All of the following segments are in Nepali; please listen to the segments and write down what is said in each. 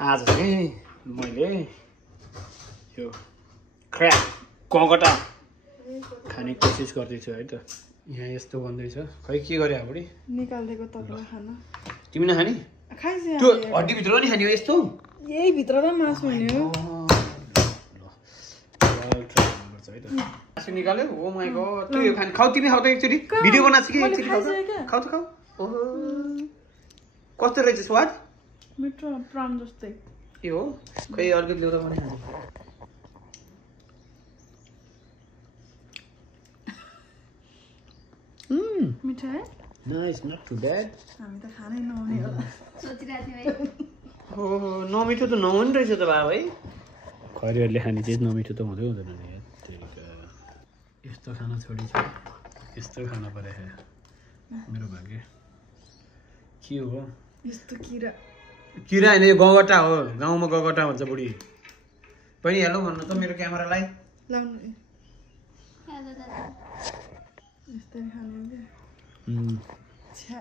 आज चाहिँ मैले यो क्रैब गगटा खाने कोसिस गर्दैछु है त। यहाँ यस्तो बन्दैछ खै के गरे बुढी निकाल्देको तपाईलाई खाना तिमी नखाने खाइस त्यो हड्डी भित्र नि खाने हो यस्तो यही भित्र र मासु हुने हो मासु निकाल्यो ओ माय गॉड तँ यो खाने खाऊ तिमी खाऊ त एकचोटी भिडियो बनाछ कि एकचोटी खाऊ त खाऊ ओहो कस्तो रहेछ स्वाद मिठो प्रान जस्तै के हो खै अर्को ल्याउँदा पनि खान्छ मिठो है नाइस नट टु ब्याड हामी त खानै नहुने होला सोचिरहेको थिएँ हो नमिठो त नहुने रहेछ त बाबा है खरिहरूले खाने चिज नमिठो त हुँदै हुँदैन नि यस्तो खाना छोडी यस्तो खाना पऱ्यो मेरो भाग्य के हो यस्तो किरा किरा होइन यो गगटा हो गाउँमा गगटा भन्छ बुढी पनि हेलो भन्नु त मेरो क्यामेरालाई लाउनु यस्तै खाने हो क्या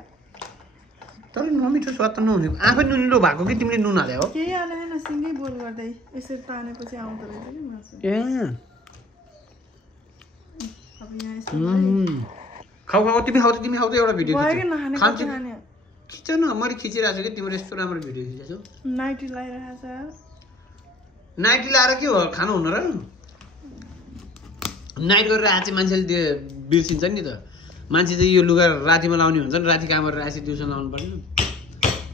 तर नमिठो स्वाद त नहुने आफै नुनिलो भएको कि तिमीले नुन हाल्यो हो केही हालेन सिँगै बोल गर्दै यसरी तानेपछि आउँदो रहेछ नि मासु ए अब यहाँ यस्तो खाऊ खाऊ तिमी खाऊ त एउटा भिडियो भयो कि नखाने खान्छु खाने खिच न मैले खिचिरहेको छु कि तिम्रो यस्तो राम्रो भिडियो खिचेको छु नाइटी लगाइरहेको छ नाइटी लाएर के हो खानु हुन र नाइट गरेर आज चाहिँ मान्छेले बिर्सिन्छ नि त मान्छे चाहिँ यो लुगा रातिमा लाउने हुन्छ नि राति काम गरेर आएपछि दिउँसो लाउनु पर्ने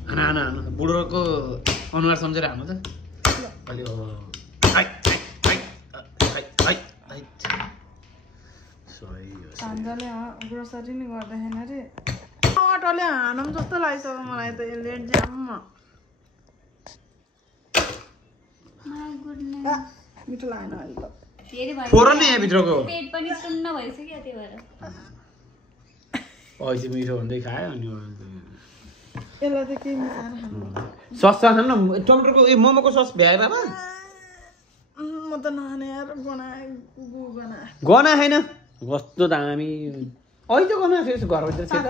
हाना हाना हाना बुढोको अनुहार सम्झेर हानु त अलि भान्जाले ग्रोसरी नि गर्दैन अरे टमाटरले हानौँ जस्तो लागिसक्यो मलाई त यसले ज्याममा मिठो लागेन अहिले त फोर नि यहाँ भित्रको पेट पनि सुन्न भइसक्यो त्यही भएर ऐसे मिठो हुँदै खायो अनि यसलाई त केही मिसाएर खानु सस खानु न टमाटरको ए मोमोको सस भ्याए बाबा म त नखाने यार बनाए गना छैन कस्तो दामी अहिले त गना थियो घरभित्र छ त